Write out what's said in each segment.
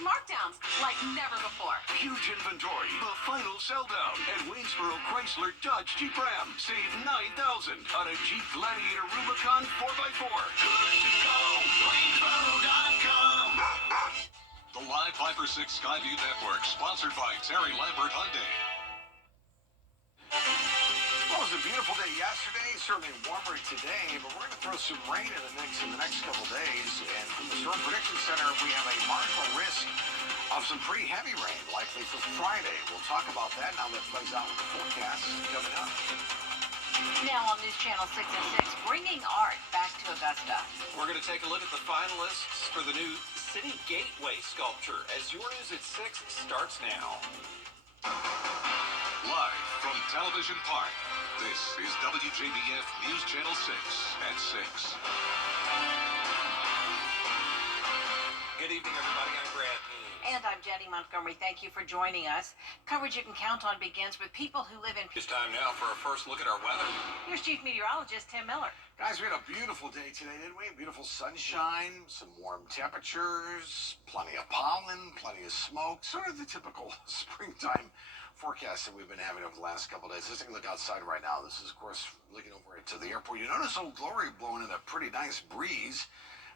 with markdowns like never before. Huge inventory. The final sell down at Waynesboro Chrysler Dodge Jeep Ram. Save $9,000 on a Jeep Gladiator Rubicon 4x4. Good to go. Waynesboro.com. The Live 5 for 6 Skyview Network, sponsored by Terry Lambert Hyundai. Well, it was a beautiful day yesterday, certainly warmer today, but we're going to throw some rain in the mix in the next couple days. And from the Storm Prediction Center, we have a marginal risk of some pretty heavy rain, likely for Friday. We'll talk about that now that plays out with the forecast coming up. Now on News Channel 6 and 6, bringing art back to Augusta. We're going to take a look at the finalists for the new City Gateway sculpture as Your News at 6 starts now. Live from Television Park, this is WJBF News Channel 6 at 6. Good evening, everybody. I'm Brad. And I'm Jenny Montgomery. Thank you for joining us. Coverage you can count on begins with people who live in... It's time now for a first look at our weather. Here's Chief Meteorologist Tim Miller. Guys, we had a beautiful day today, didn't we? Beautiful sunshine, some warm temperatures, plenty of pollen, plenty of smoke, sort of the typical springtime forecast that we've been having over the last couple of days. Let's take a look outside right now. This is, of course, looking over to the airport. You notice Old Glory blowing in a pretty nice breeze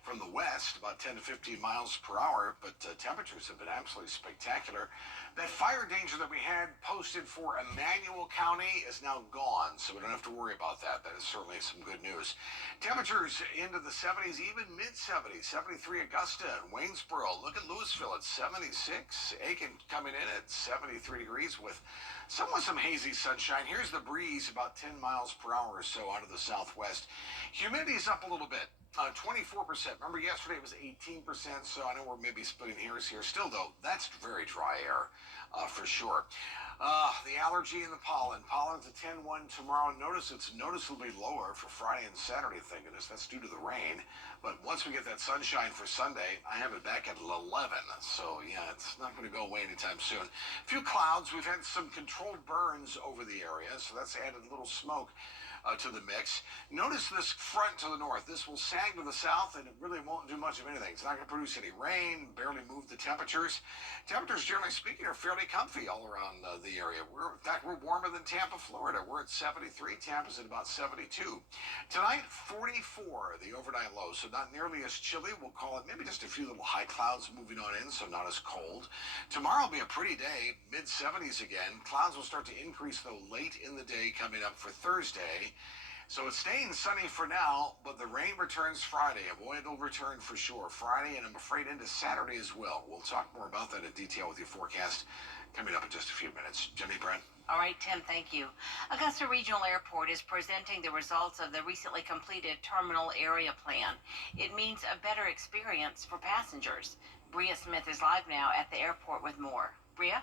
from the west, about 10 to 15 miles per hour, but temperatures have been absolutely spectacular. That fire danger that we had posted for Emmanuel County is now gone, so we don't have to worry about that. That is certainly some good news. Temperatures into the 70s, even mid-70s, 73 Augusta and Waynesboro. Look at Louisville at 76. Aiken coming in at 73 degrees with some hazy sunshine. Here's the breeze, about 10 miles per hour or so out of the southwest. Humidity is up a little bit. 24%. Remember yesterday it was 18%, so I know we're maybe splitting hairs here. Still, though, that's very dry air for sure. The allergy and the pollen. Pollen's a 10-1 tomorrow. Notice it's noticeably lower for Friday and Saturday, thank goodness. That's due to the rain. But once we get that sunshine for Sunday, I have it back at 11. So, yeah, it's not going to go away anytime soon. A few clouds. We've had some controlled burns over the area, so that's added a little smoke to the mix. Notice this front to the north. This will sag to the south, and it really won't do much of anything. It's not going to produce any rain, barely move the temperatures. Temperatures, generally speaking, are fairly comfy all around the area. In fact, we're warmer than Tampa, Florida. We're at 73. Tampa's at about 72. Tonight, 44, the overnight low, so not nearly as chilly. We'll call it maybe just a few little high clouds moving on in, so not as cold. Tomorrow will be a pretty day, mid-70s again. Clouds will start to increase, though, late in the day coming up for Thursday. So it's staying sunny for now, but the rain returns Friday. A boy, it'll return for sure Friday, and I'm afraid into Saturday as well. We'll talk more about that in detail with your forecast coming up in just a few minutes. Jimmy, Brent. All right, Tim, thank you. Augusta Regional Airport is presenting the results of the recently completed terminal area plan. It means a better experience for passengers. Bria Smith is live now at the airport with more. Bria?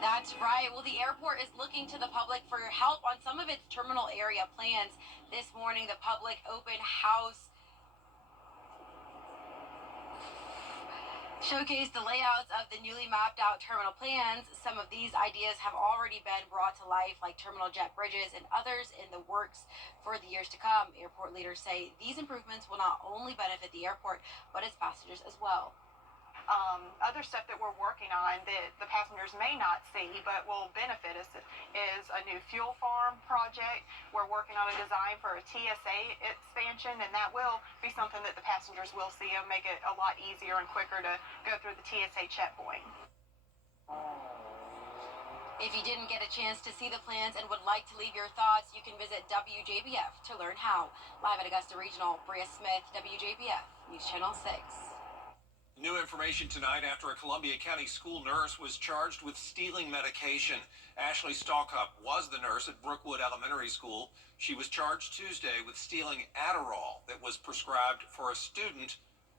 That's right. Well, the airport is looking to the public for help on some of its terminal area plans. This morning, the public open house showcased the layouts of the newly mapped out terminal plans. Some of these ideas have already been brought to life, like terminal jet bridges and others in the works for the years to come. Airport leaders say these improvements will not only benefit the airport, but its passengers as well. Other stuff that we're working on that the passengers may not see but will benefit us is a new fuel farm project. We're working on a design for a TSA expansion, and that will be something that the passengers will see and make it a lot easier and quicker to go through the TSA checkpoint. If you didn't get a chance to see the plans and would like to leave your thoughts, you can visit WJBF to learn how. Live at Augusta Regional, Bria Smith, WJBF, News Channel 6. New information tonight after a Columbia County school nurse was charged with stealing medication. Ashley Stalkup was the nurse at Brookwood Elementary School. She was charged Tuesday with stealing Adderall that was prescribed for a student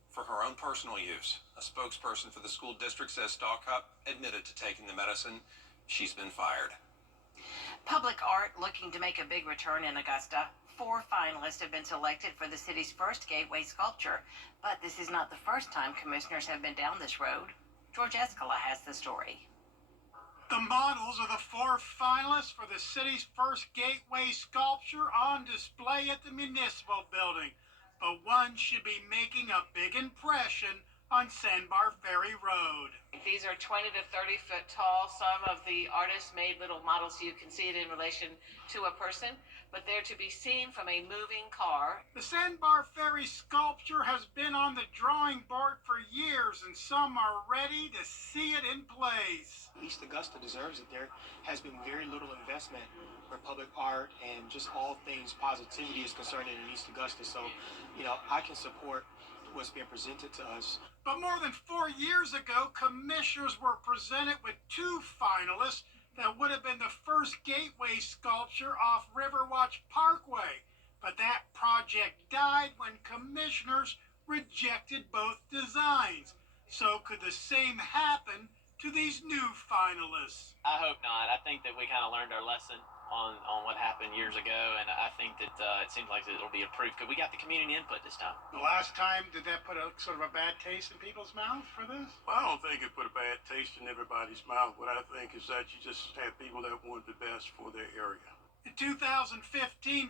for her own personal use. A spokesperson for the school district says Stalkup admitted to taking the medicine. She's been fired. Public art looking to make a big return in Augusta. 4 finalists have been selected for the city's first gateway sculpture. But this is not the first time commissioners have been down this road. George Escala has the story. The models are the 4 finalists for the city's first gateway sculpture on display at the municipal building. but one should be making a big impression on Sandbar Ferry Road. These are 20 to 30 foot tall. Some of the artists made little models so you can see it in relation to a person, but they're to be seen from a moving car. The Sandbar Ferry sculpture has been on the drawing board for years, and some are ready to see it in place. East Augusta deserves it. There has been very little investment for public art and just all things positivity is concerned in East Augusta. So, I can support what's being presented to us. But more than 4 years ago, commissioners were presented with 2 finalists that would have been the first gateway sculpture off Riverwatch Parkway. But that project died when commissioners rejected both designs. So could the same happen to these new finalists? I hope not. I think that we kind of learned our lesson on what happened years ago, and I think that it seems like it'll be approved because we got the community input this time. The last time, did that put a sort of a bad taste in people's mouth for this? Well, I don't think it put a bad taste in everybody's mouth. What I think is that you just have people that want the best for their area. In 2015,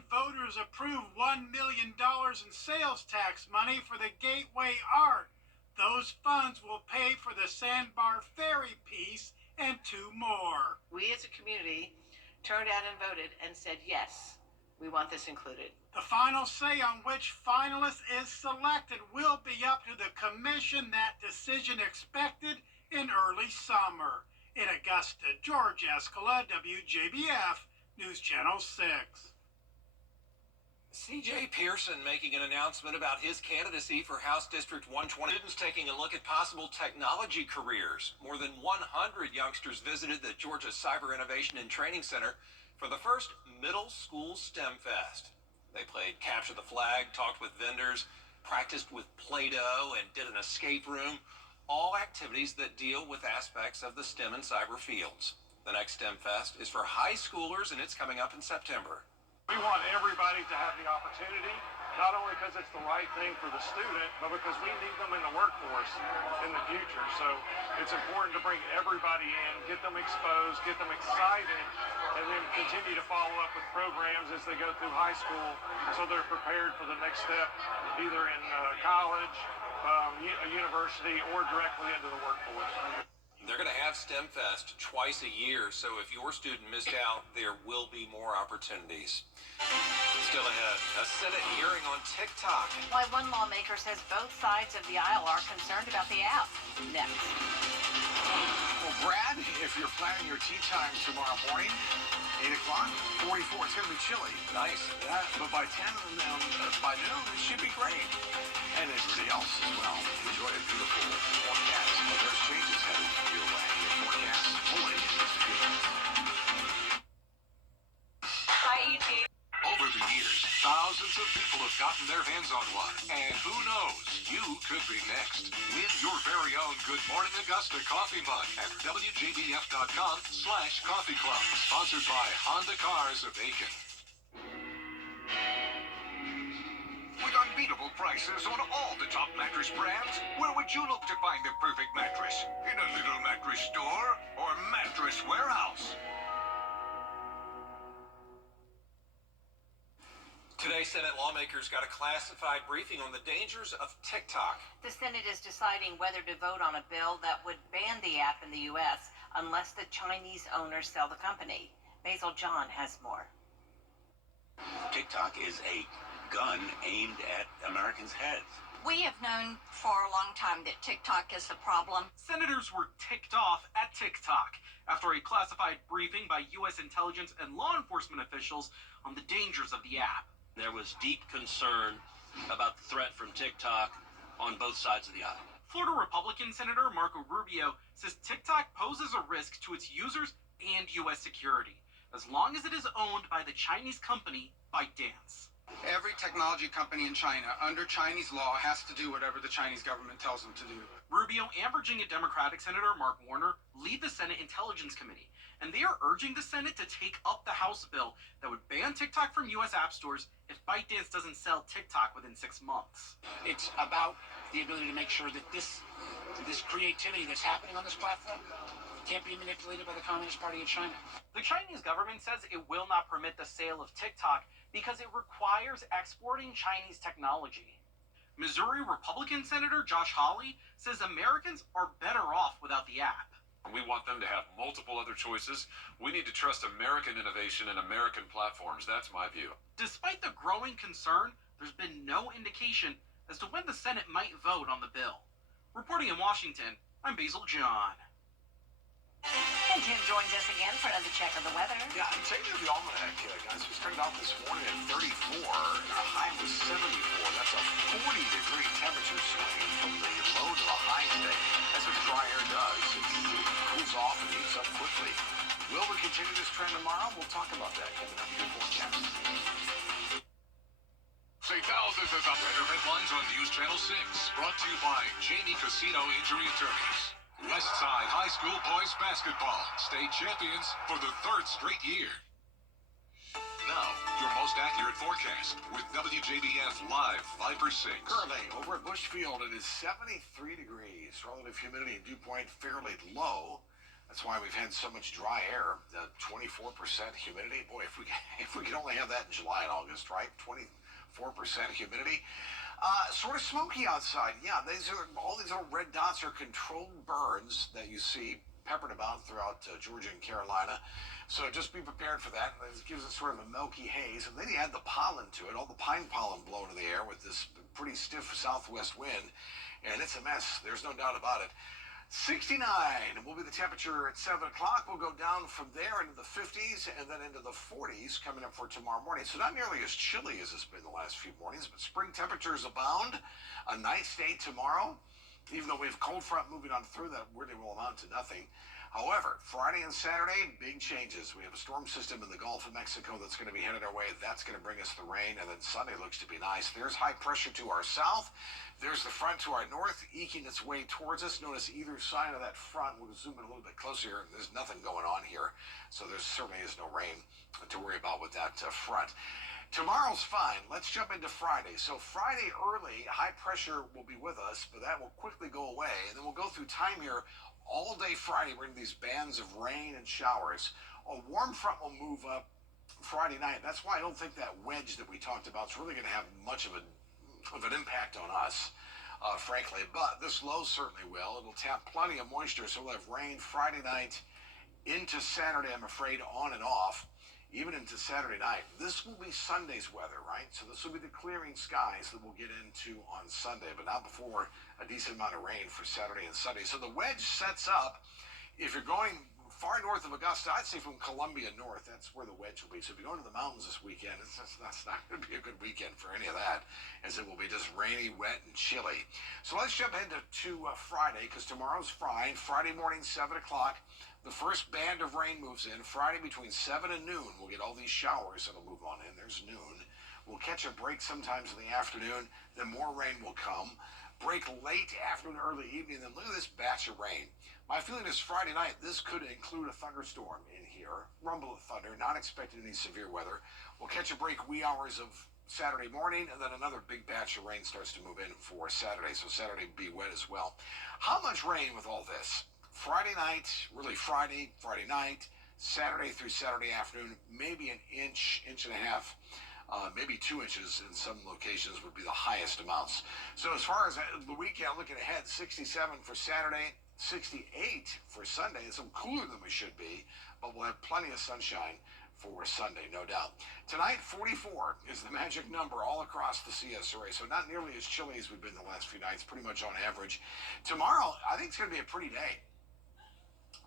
voters approved $1 million in sales tax money for the Gateway Art. Those funds will pay for the Sandbar Ferry piece and 2 more. We as a community turned out and voted and said, yes, we want this included. The final say on which finalist is selected will be up to the commission. That decision expected in early summer. In Augusta, George Escala, WJBF, News Channel 6. C.J. Pearson making an announcement about his candidacy for House District 120. Students taking a look at possible technology careers. More than 100 youngsters visited the Georgia Cyber Innovation and Training Center for the first middle school STEM Fest. They played Capture the Flag, talked with vendors, practiced with Play-Doh, and did an escape room. All activities that deal with aspects of the STEM and cyber fields. The next STEM Fest is for high schoolers, and it's coming up in September. We want everybody to have the opportunity, not only because it's the right thing for the student, but because we need them in the workforce in the future. So it's important to bring everybody in, get them exposed, get them excited, and then continue to follow up with programs as they go through high school so they're prepared for the next step, either in college, a university, or directly into the workforce. They're going to have STEM Fest twice a year, so if your student missed out, there will be more opportunities. Still ahead, a Senate hearing on TikTok. Why one lawmaker says both sides of the aisle are concerned about the app. Next. Well, Brad, if you're planning your tea time tomorrow morning, 8 o'clock, 44, it's going to be chilly. Nice. Yeah, but by 10 by noon, it should be great. And everybody else as well. Enjoy a beautiful forecast. Well, there's changes headed your way. Your forecast fully is good. Hi, E.T. Over the years, thousands of people have gotten their hands on one. And who knows, you could be next. Win your very own Good Morning Augusta coffee mug at WJBF.com/coffee club. Sponsored by Honda Cars of Aiken. With unbeatable prices on all the top mattress brands, where would you look to find the perfect mattress? In a little mattress store or mattress warehouse? Today, Senate lawmakers got a classified briefing on the dangers of TikTok. The Senate is deciding whether to vote on a bill that would ban the app in the U.S. unless the Chinese owners sell the company. Basil John has more. TikTok is a gun aimed at Americans' heads. We have known for a long time that TikTok is the problem. Senators were ticked off at TikTok after a classified briefing by U.S. intelligence and law enforcement officials on the dangers of the app. There was deep concern about the threat from TikTok on both sides of the aisle. Florida Republican Senator Marco Rubio says TikTok poses a risk to its users and U.S. security, as long as it is owned by the Chinese company ByteDance. Every technology company in China, under Chinese law, has to do whatever the Chinese government tells them to do. Rubio and Virginia Democratic Senator Mark Warner lead the Senate Intelligence Committee, and they are urging the Senate to take up the House bill that would ban TikTok from U.S. app stores if ByteDance doesn't sell TikTok within 6 months. It's about the ability to make sure that this creativity that's happening on this platform can't be manipulated by the Communist Party of China. The Chinese government says it will not permit the sale of TikTok because it requires exporting Chinese technology. Missouri Republican Senator Josh Hawley says Americans are better off without the app. We want them to have multiple other choices. We need to trust American innovation and American platforms. That's my view. Despite the growing concern, there's been no indication as to when the Senate might vote on the bill. Reporting in Washington, I'm Basil John. And Tim joins us again for another check of the weather. Yeah, I'm taking the almanac, guys. We started out this morning at 34, and our high was 74. That's a 40-degree temperature swing from the low to the high today. That's what dry air does. It cools off and heats up quickly. Will we continue this trend tomorrow? We'll talk about that coming up in your forecast. Say thousands of weather headlines on News Channel 6. Brought to you by Jamie Casino Injury Attorneys. Westside High School boys basketball, state champions for the third straight year. Now, your most accurate forecast with WJBF Live 5 for 6. Currently, over at Bushfield, it is 73 degrees. Relative humidity in Dew Point fairly low. That's why we've had so much dry air. 24% humidity. Boy, if we could only have that in July and August, right? 24% humidity. Sort of smoky outside. Yeah, all these little red dots are controlled burns that you see peppered about throughout Georgia and Carolina. So just be prepared for that. It gives it sort of a milky haze. And then you add the pollen to it, all the pine pollen blown in the air with this pretty stiff southwest wind. And it's a mess. There's no doubt about it. 69 will be the temperature at 7 o'clock. We'll go down from there into the 50s and then into the 40s coming up for tomorrow morning. So not nearly as chilly as it's been the last few mornings, but spring temperatures abound. A nice day tomorrow, even though we have cold front moving on through that really will amount to nothing. However, Friday and Saturday, big changes. We have a storm system in the Gulf of Mexico that's going to be headed our way. That's going to bring us the rain, and then Sunday looks to be nice. There's high pressure to our south. There's the front to our north, eking its way towards us. Notice either side of that front. We'll zoom in a little bit closer. There's nothing going on here, so there certainly is no rain to worry about with that front. Tomorrow's fine. Let's jump into Friday. So Friday early, high pressure will be with us, but that will quickly go away. And then we'll go through time here all day Friday. We're in these bands of rain and showers. A warm front will move up Friday night. That's why I don't think that wedge that we talked about is really going to have much of an impact on us, frankly. But this low certainly will. It'll tap plenty of moisture, so we'll have rain Friday night into Saturday, I'm afraid, on and off. Even into Saturday night. This will be Sunday's weather, right? So this will be the clearing skies that we'll get into on Sunday, but not before a decent amount of rain for Saturday and Sunday. So the wedge sets up, if you're going far north of Augusta, I'd say from Columbia north, that's where the wedge will be. So if you're going to the mountains this weekend, that's not going to be a good weekend for any of that, as it will be just rainy, wet, and chilly. So let's jump into Friday, because tomorrow's fine. Friday morning, 7 o'clock. The first band of rain moves in. Friday between 7 and noon, we'll get all these showers that'll move on in. There's noon. We'll catch a break sometimes in the afternoon. Then more rain will come. Break late afternoon, early evening. Then look at this batch of rain. My feeling is Friday night, this could include a thunderstorm in here. Rumble of thunder, not expecting any severe weather. We'll catch a break wee hours of Saturday morning, and then another big batch of rain starts to move in for Saturday. So Saturday will be wet as well. How much rain with all this? Friday night, really Friday night, Saturday through Saturday afternoon, maybe an inch, inch and a half, maybe 2 inches in some locations would be the highest amounts. So as far as the weekend, looking ahead, 67 for Saturday, 68 for Sunday. It's cooler than we should be, but we'll have plenty of sunshine for Sunday, no doubt. Tonight, 44 is the magic number all across the CSRA, so not nearly as chilly as we've been the last few nights, pretty much on average. Tomorrow, I think it's going to be a pretty day.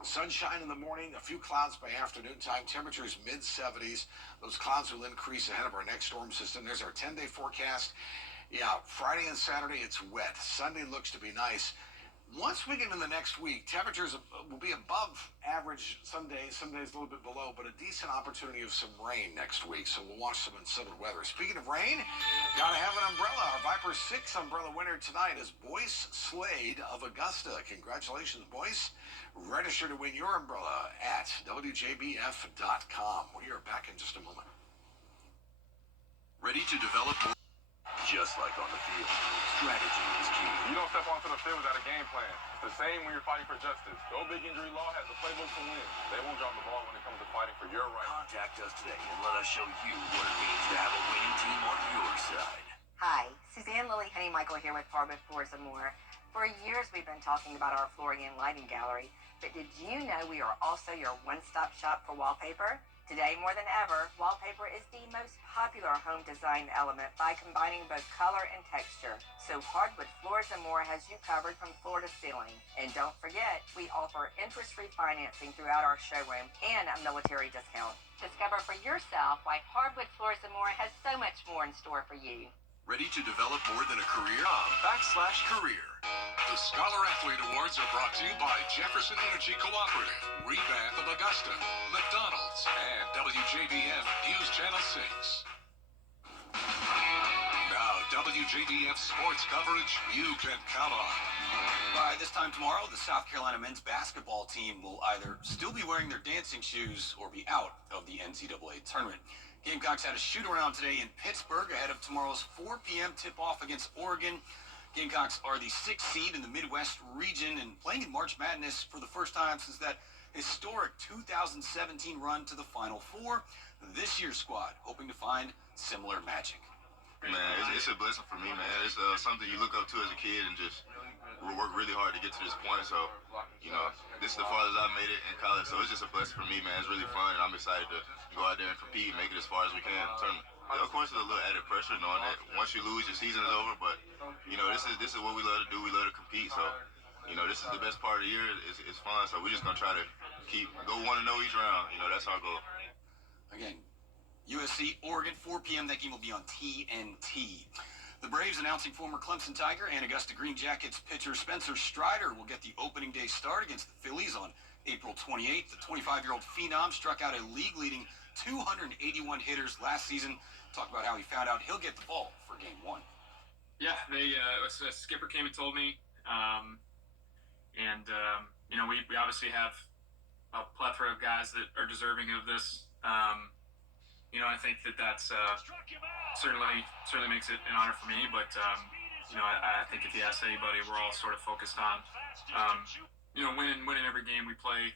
Sunshine in the morning, a few clouds by afternoon time, temperatures mid-70s. Those clouds will increase ahead of our next storm system. There's our 10-day forecast. Yeah, Friday and Saturday, it's wet. Sunday looks to be nice. Once we get into the next week, temperatures will be above average some days a little bit below, but a decent opportunity of some rain next week. So we'll watch some unsettled weather. Speaking of rain, gotta have an umbrella. Our Viper 6 umbrella winner tonight is Boyce Slade of Augusta. Congratulations, Boyce. Register to win your umbrella at WJBF.com. We are back in just a moment. Ready to develop more? Just like on the field, strategy is key. You don't step onto the field without a game plan. It's the same when you're fighting for justice. Go Big Injury Law has a playbook to win. They won't drop the ball when it comes to fighting for your rights. Contact us today and let us show you what it means to have a winning team on your side. Hi, Suzanne Lily Honey Michael here with Hardwood Floors and More. For years we've been talking about our flooring and lighting gallery, but did you know we are also your one-stop shop for wallpaper? Today more than ever, wallpaper is the most popular home design element by combining both color and texture. So Hardwood Floors and More has you covered from floor to ceiling. And don't forget, we offer interest-free financing throughout our showroom and a military discount. Discover for yourself why Hardwood Floors and More has so much more in store for you. Ready to develop more than a career? /career. The Scholar Athlete Awards are brought to you by Jefferson Energy Cooperative, Rebath of Augusta, McDonald's, and WJBF News Channel 6. Now, WJBF sports coverage you can count on. By this time tomorrow, the South Carolina men's basketball team will either still be wearing their dancing shoes or be out of the NCAA tournament. Gamecocks had a shoot-around today in Pittsburgh ahead of tomorrow's 4 p.m. tip-off against Oregon. Gamecocks are the 6th seed in the Midwest region and playing in March Madness for the first time since that historic 2017 run to the Final Four. This year's squad hoping to find similar magic. Man, it's a blessing for me, man. It's something you look up to as a kid and just work really hard to get to this point. So, you know, this is the farthest I've made it in college. So it's just a blessing for me, man. It's really fun, and I'm excited to go out there and compete and make it as far as we can in the tournament. Of course, there's a little added pressure knowing that once you lose, your season is over. But, you know, this is what we love to do. We love to compete. So, you know, this is the best part of the year. It's fun. So we're just going to try to go 1-0 each round. You know, that's our goal. Again, USC, Oregon, 4 p.m. That game will be on TNT. The Braves announcing former Clemson Tiger and Augusta Green Jackets pitcher Spencer Strider will get the opening day start against the Phillies on April 28th. The 25-year-old phenom struck out a league-leading 281 hitters last season. Talked about how he found out he'll get the ball for Game 1. Yeah, a skipper came and told me, you know, we obviously have a plethora of guys that are deserving of this. You know, I think that's certainly makes it an honor for me. But you know, I think if you ask anybody, we're all sort of focused on you know, winning every game we play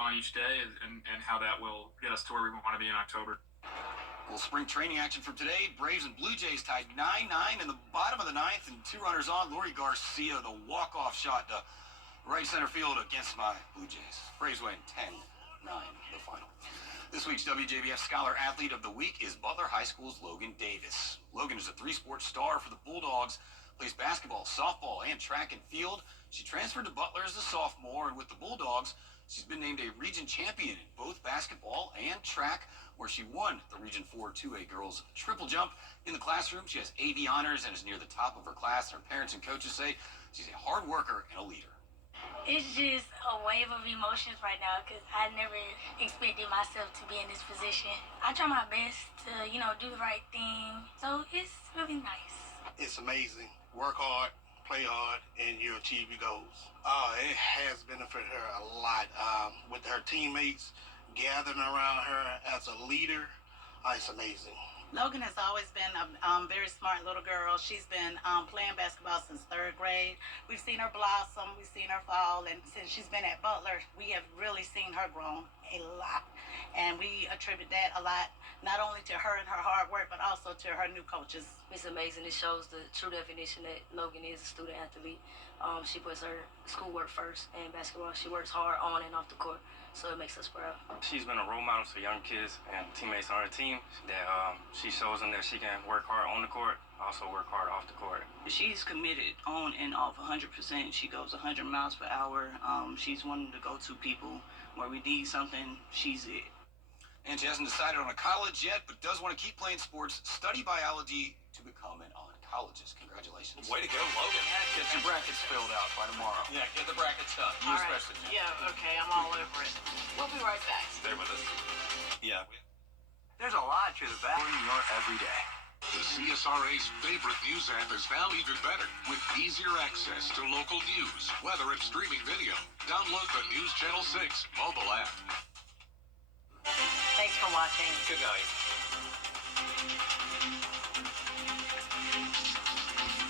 on each day, and how that will get us to where we want to be in October. A little spring training action from today. Braves and Blue Jays tied 9-9 in the bottom of the ninth, and 2 runners on. Lori Garcia, the walk-off shot to right center field against my Blue Jays. Braves win 10-9 the final. This week's WJBF Scholar Athlete of the Week is Butler High School's Logan Davis. Logan is a 3-sport star for the Bulldogs, plays basketball, softball, and track and field. She transferred to Butler as a sophomore, and with the Bulldogs, she's been named a region champion in both basketball and track, where she won the Region 4 2A girls triple jump. In the classroom, she has AV honors and is near the top of her class. Her parents and coaches say she's a hard worker and a leader. It's just a wave of emotions right now because I never expected myself to be in this position. I try my best to, you know, do the right thing. So it's really nice. It's amazing. Work hard, play hard, and you achieve your goals. It has benefited her a lot with her teammates gathering around her as a leader. It's amazing. Logan has always been a very smart little girl. She's been playing basketball since 3rd grade. We've seen her blossom, we've seen her fall, and since she's been at Butler, we have really seen her grow a lot. And we attribute that a lot, not only to her and her hard work, but also to her new coaches. It's amazing. It shows the true definition that Logan is a student athlete. She puts her schoolwork first, and basketball, she works hard on and off the court. So it makes us proud. She's been a role model to young kids and teammates on her team that she shows them that she can work hard on the court, also work hard off the court. She's committed on and off 100%. She goes 100 miles per hour. She's one of the go-to people where we need something, she's it. And she hasn't decided on a college yet, but does want to keep playing sports, study biology to become an oncologist. Congratulations. Way to go, Logan. Get your brackets filled out by tomorrow. Yeah, get the brackets done. All right. Yeah, okay, I'm all over it. We'll be right back. Stay with us. Yeah. There's a lot to the back in your everyday. The CSRA's favorite news app is now even better with easier access to local news, weather, and streaming video. Download the News Channel 6 mobile app. Thanks for watching. Good night.